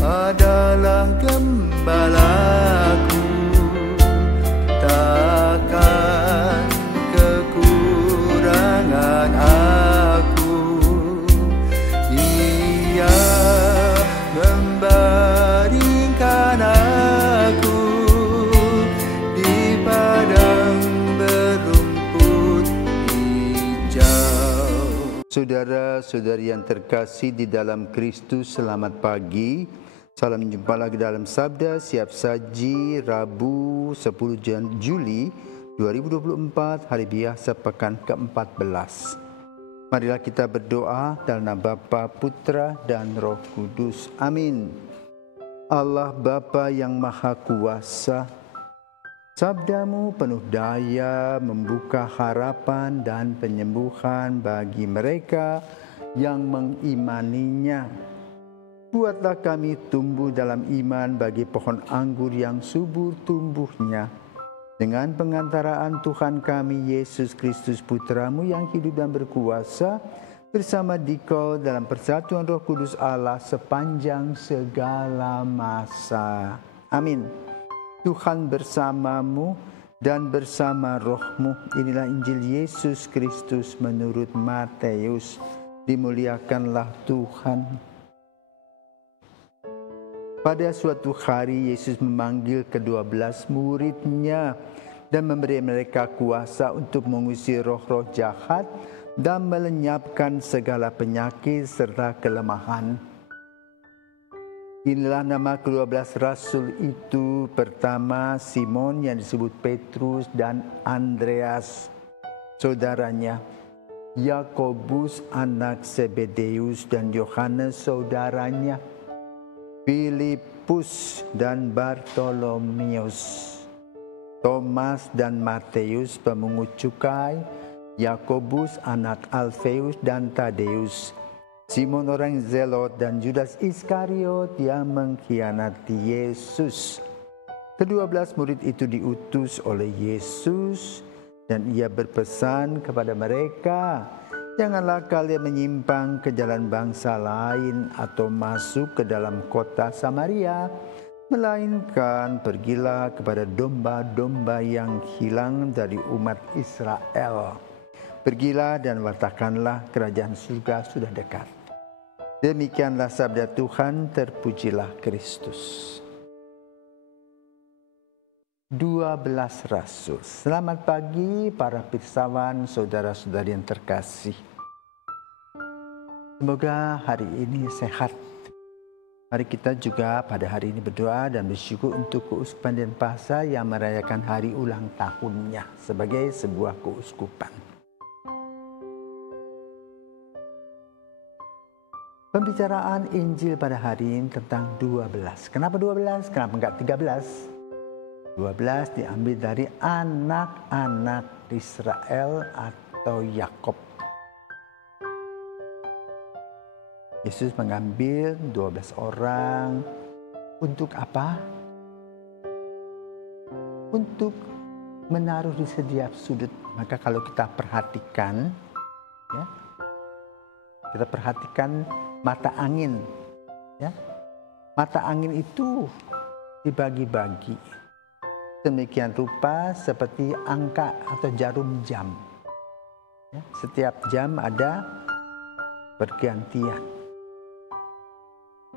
adalah gembalaku, takkan kekurangan aku. Ia membaringkan aku di padang berumput hijau. Saudara-saudari yang terkasih di dalam Kristus, selamat pagi. Salam jumpa lagi dalam Sabda Siap Saji Rabu 10 Juli 2024, hari biasa pekan ke-14. Marilah kita berdoa dalam nama Bapa, Putra dan Roh Kudus. Amin. Allah Bapa yang Maha Kuasa, sabdamu penuh daya membuka harapan dan penyembuhan bagi mereka yang mengimaninya. Buatlah kami tumbuh dalam iman bagi pohon anggur yang subur tumbuhnya. Dengan pengantaraan Tuhan kami, Yesus Kristus Putramu yang hidup dan berkuasa, bersama Dikau dalam persatuan Roh Kudus Allah sepanjang segala masa. Amin. Tuhan bersamamu dan bersama rohmu. Inilah Injil Yesus Kristus menurut Matius. Dimuliakanlah Tuhan. Pada suatu hari Yesus memanggil ke-12 murid-Nya dan memberi mereka kuasa untuk mengusir roh-roh jahat dan melenyapkan segala penyakit serta kelemahan. Inilah nama ke-12 rasul itu. Pertama, Simon yang disebut Petrus dan Andreas, saudaranya. Yakobus anak Zebedeus dan Yohanes saudaranya. Filipus dan Bartolomeus, Thomas dan Matius pemungut cukai, Yakobus anak Alfeus dan Tadeus, Simon orang Zelot dan Judas Iskariot yang mengkhianati Yesus. Ke-12 murid itu diutus oleh Yesus dan ia berpesan kepada mereka, janganlah kalian menyimpang ke jalan bangsa lain atau masuk ke dalam kota Samaria, melainkan pergilah kepada domba-domba yang hilang dari umat Israel. Pergilah dan wartakanlah kerajaan surga sudah dekat. Demikianlah sabda Tuhan, terpujilah Kristus. 12 rasul. Selamat pagi para pirsawan, saudara-saudari yang terkasih. Semoga hari ini sehat. Mari kita juga pada hari ini berdoa dan bersyukur untuk Keuskupan Denpasar yang merayakan hari ulang tahunnya sebagai sebuah keuskupan. Pembicaraan Injil pada hari ini tentang 12. Kenapa 12? Kenapa enggak 13? 12 diambil dari anak-anak Israel atau Yakub. Yesus mengambil 12 orang untuk apa? Untuk menaruh di setiap sudut. Maka kalau kita perhatikan, ya, kita perhatikan mata angin. Ya. Mata angin itu dibagi-bagi. Demikian rupa seperti angka atau jarum jam. Ya, setiap jam ada pergantian.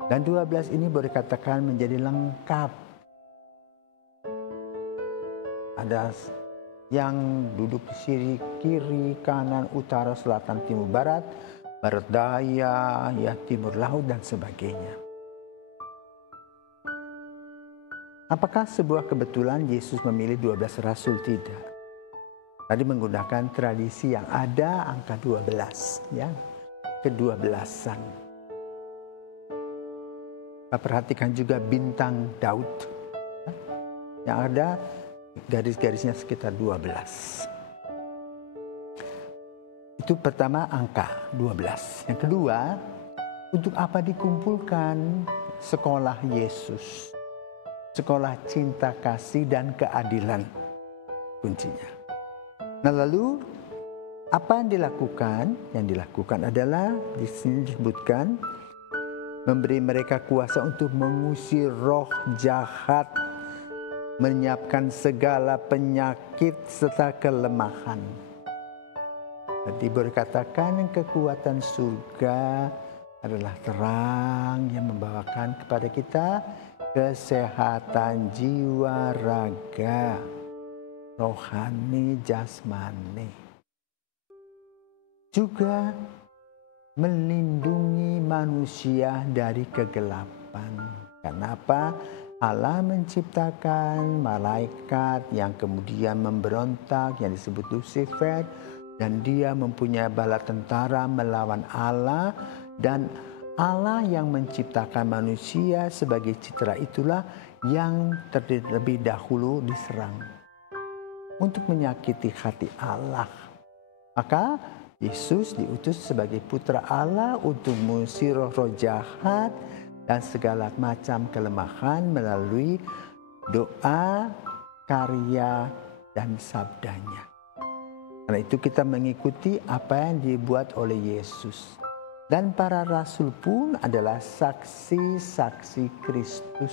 Dan 12 ini boleh katakan menjadi lengkap. Ada yang duduk di sisi kiri, kanan, utara, selatan, timur, barat, barat daya, ya, timur laut dan sebagainya. Apakah sebuah kebetulan Yesus memilih 12 rasul? Tidak. Tadi menggunakan tradisi yang ada angka 12, ya, ke-12-an. Kita perhatikan juga bintang Daud, ya, yang ada garis-garisnya sekitar 12. Itu pertama angka 12. Yang kedua, untuk apa dikumpulkan sekolah Yesus? Sekolah cinta kasih dan keadilan kuncinya. Nah, lalu apa yang dilakukan? Yang dilakukan adalah di sini disebutkan memberi mereka kuasa untuk mengusir roh jahat, menyiapkan segala penyakit serta kelemahan. Tadi berkatakan kekuatan surga adalah terang yang membawakan kepada kita kesehatan jiwa, raga, rohani, jasmani. Juga melindungi manusia dari kegelapan. Kenapa? Allah menciptakan malaikat yang kemudian memberontak yang disebut Lucifer, dan dia mempunyai bala tentara melawan Allah, dan Allah yang menciptakan manusia sebagai citra itulah yang terlebih dahulu diserang untuk menyakiti hati Allah. Maka Yesus diutus sebagai putra Allah untuk mengusir roh-roh jahat dan segala macam kelemahan melalui doa, karya, dan sabdanya. Karena itu kita mengikuti apa yang dibuat oleh Yesus. Dan para rasul pun adalah saksi-saksi Kristus,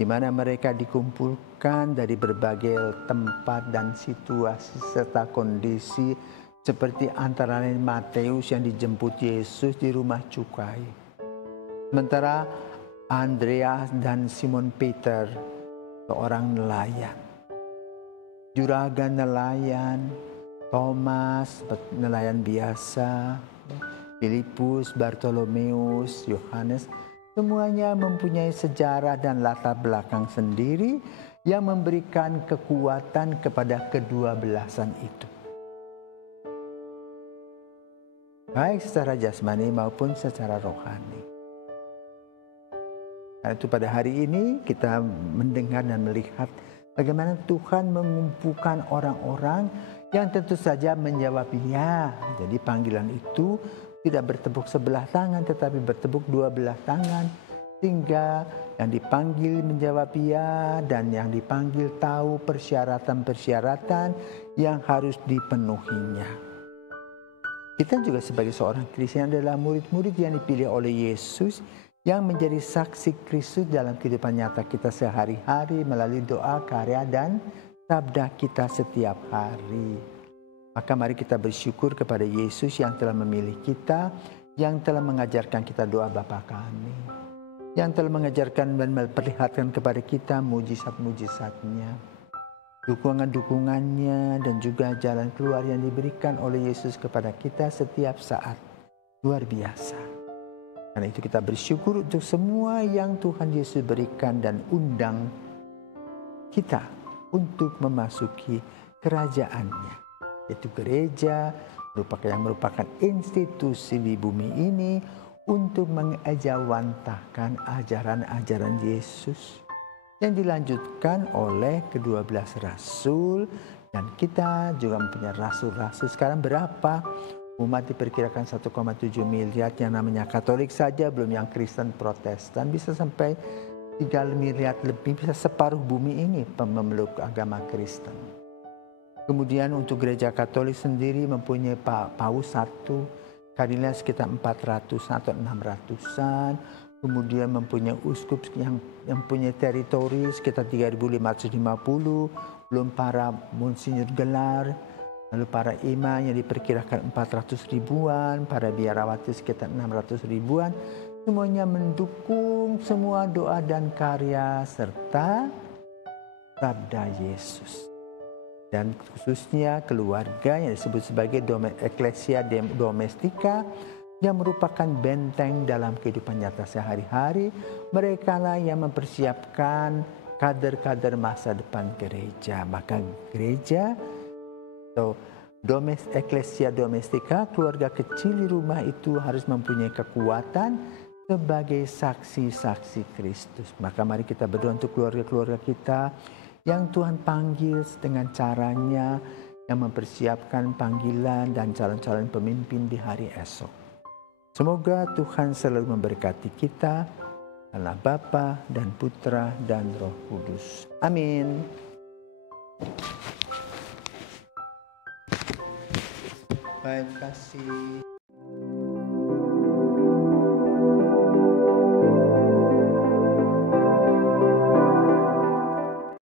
di mana mereka dikumpulkan dari berbagai tempat dan situasi serta kondisi, seperti antara lain Matius yang dijemput Yesus di rumah cukai. Sementara Andreas dan Simon Peter, seorang nelayan. Juragan nelayan, Thomas, nelayan biasa, Filipus, Bartolomeus, Yohanes, semuanya mempunyai sejarah dan latar belakang sendiri yang memberikan kekuatan kepada kedua belasan itu. Baik secara jasmani maupun secara rohani. Karena itu pada hari ini kita mendengar dan melihat bagaimana Tuhan mengumpulkan orang-orang yang tentu saja menjawab ya. Jadi panggilan itu tidak bertepuk sebelah tangan tetapi bertepuk dua belah tangan. Sehingga yang dipanggil menjawab ya dan yang dipanggil tahu persyaratan-persyaratan yang harus dipenuhinya. Kita juga sebagai seorang Kristen adalah murid-murid yang dipilih oleh Yesus yang menjadi saksi Kristus dalam kehidupan nyata kita sehari-hari melalui doa, karya, dan sabda kita setiap hari. Maka mari kita bersyukur kepada Yesus yang telah memilih kita, yang telah mengajarkan kita doa Bapa kami, yang telah mengajarkan dan memperlihatkan kepada kita mujizat-mujizatnya, dukungan-dukungannya, dan juga jalan keluar yang diberikan oleh Yesus kepada kita setiap saat. Luar biasa. Karena itu kita bersyukur untuk semua yang Tuhan Yesus berikan dan undang kita untuk memasuki kerajaannya. Yaitu gereja merupakan institusi di bumi ini untuk mengejawantahkan ajaran-ajaran Yesus yang dilanjutkan oleh ke-12 rasul, dan kita juga mempunyai rasul-rasul. Sekarang berapa? Umat diperkirakan 1,7 miliar yang namanya Katolik saja, belum yang Kristen Protestan, bisa sampai 3 miliar lebih, bisa separuh bumi ini pemeluk agama Kristen. Kemudian untuk gereja Katolik sendiri mempunyai paus 1, kardinal sekitar 400 atau 600-an. Kemudian mempunyai uskup yang mempunyai teritori sekitar 3.550, belum para monsinyur gelar, lalu para imam yang diperkirakan 400 ribuan, para biarawati sekitar 600 ribuan. Semuanya mendukung semua doa dan karya serta sabda Yesus. Dan khususnya keluarga yang disebut sebagai Ecclesia Domestica yang merupakan benteng dalam kehidupan nyata sehari-hari. Mereka lah yang mempersiapkan kader-kader masa depan gereja. Maka gereja atau Ecclesia Domestica, keluarga kecil di rumah itu harus mempunyai kekuatan sebagai saksi-saksi Kristus. Maka mari kita berdoa untuk keluarga-keluarga kita yang Tuhan panggil dengan caranya, yang mempersiapkan panggilan dan calon-calon pemimpin di hari esok. Semoga Tuhan selalu memberkati kita, Allah Bapa dan Putra dan Roh Kudus. Amin. Baik, kasih.